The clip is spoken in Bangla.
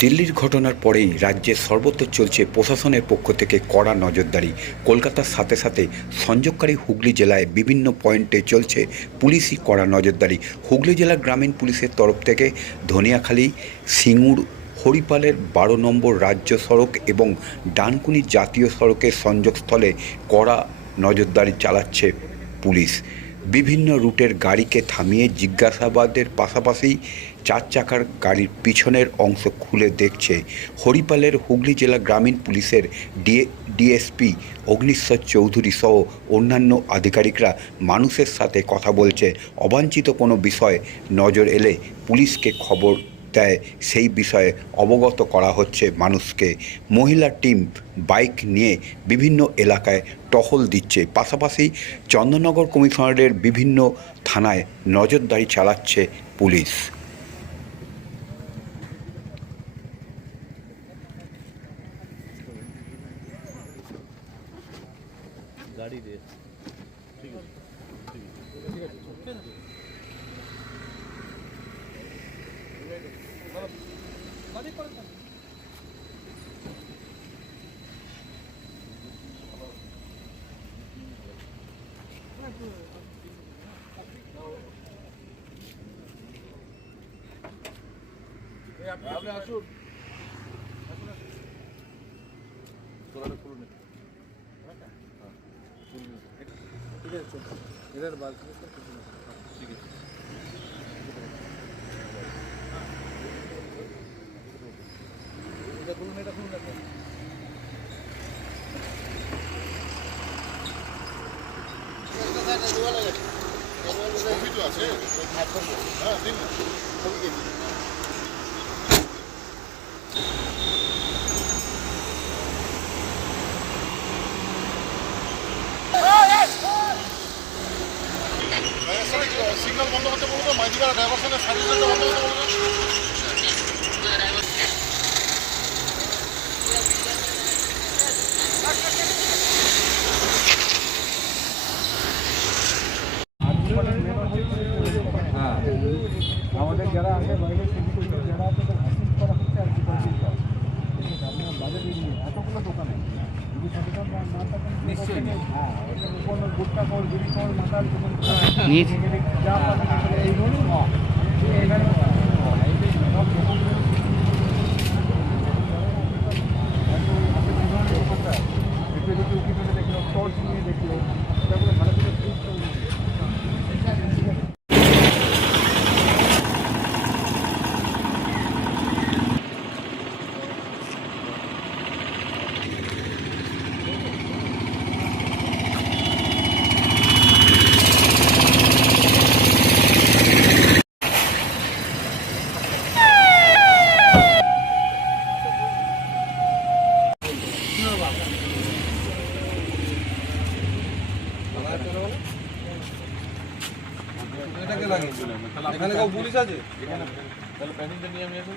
দিল্লির ঘটনার পরেই রাজ্যের সর্বত্র চলছে প্রশাসনের পক্ষ থেকে কড়া নজরদারি। কলকাতার সাথে সাথে সংযোগকারী হুগলি জেলায় বিভিন্ন পয়েন্টে চলছে পুলিশি কড়া নজরদারি। হুগলি জেলা গ্রামীণ পুলিশের তরফ থেকে ধনিয়াখালী, সিঙ্গুর হরিপালের বারো নম্বর রাজ্য সড়ক এবং ডানকুনি জাতীয় সড়কের সংযোগস্থলে কড়া নজরদারি চালাচ্ছে পুলিশ। বিভিন্ন রুটের গাড়িকে থামিয়ে জিজ্ঞাসাবাদের পাশাপাশি চার চাকার গাড়ির পিছনের অংশ খুলে দেখছে হরিপালের হুগলি জেলা গ্রামীণ পুলিশের ডিএ ডিএসপি অগ্নিশ্বর চৌধুরী সহ অন্যান্য আধিকারিকরা মানুষের সাথে কথা বলছে। অবাঞ্ছিত কোনো বিষয় নজর এলে পুলিশকে খবর দেয় সেই বিষয়ে অবগত করা হচ্ছে মানুষকে। মহিলা টিম বাইক নিয়ে বিভিন্ন এলাকায় টহল দিচ্ছে। পাশাপাশি চন্দননগর কমিশনারের বিভিন্ন থানায় নজরদারি চালাচ্ছে পুলিশ। গাড়ি রে আপনি আসুন ঠিক আছে। চল এদের বাদ ঠিক আছে এটা বন্ধ করতে বলব মাইদিপাড়া ডাইভারশনের সার্ভিসটা বন্ধ করতে বলব হ্যাঁ আমাদের যারা আছে বাইরে সেগুলো যারা আছে তো ভাষণ করা হচ্ছে আর কি আছে আপনার বাজার এরিয়া এতগুলো দোকান যদি সচেতন না থাকেন নিশ্চয়ই হ্যাঁ কোনো গুটকা কল বিড়ি কল মাতাল দোকান যা পাবেন এই রুল এখানে এইটাই সব দোকানগুলো একটু এদিকে উঁকি ফেলে দেখল টর্চ নিয়ে দেখল সেগুলো ভালো এখানে কেউ পুলিশ আছে? তাহলে প্যানিংটা নিয়ে আমি আসুন